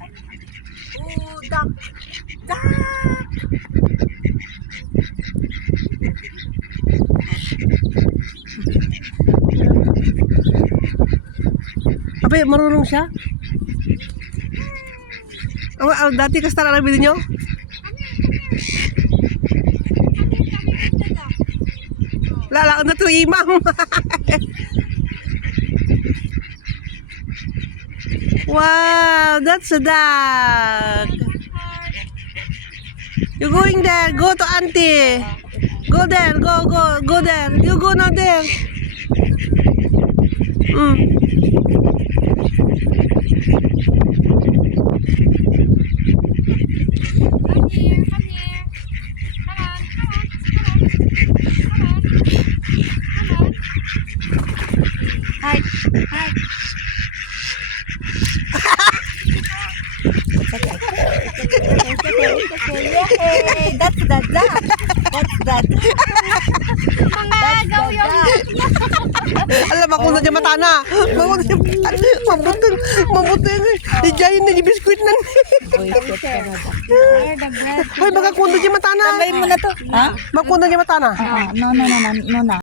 Oh, duck. Duck. Abe, marunong siya? Dati kasi talaga video nyo? Lala, na to imam. Wow, that's a duck. You're going there. Go to auntie. Go there. Go there. You go now there. Come here. Come here. Come on. Come on. Hi. Hi. Yay! That's the duck. That's the duck. Mangagaw yung Alam, makuna niya mata na. Makuna niya mata. Mabutin. Ijayin na yung biskuit na. Hoy, makakuna niya mata na. Tambayin mo na to. Ha? Makuna niya mata na. No na.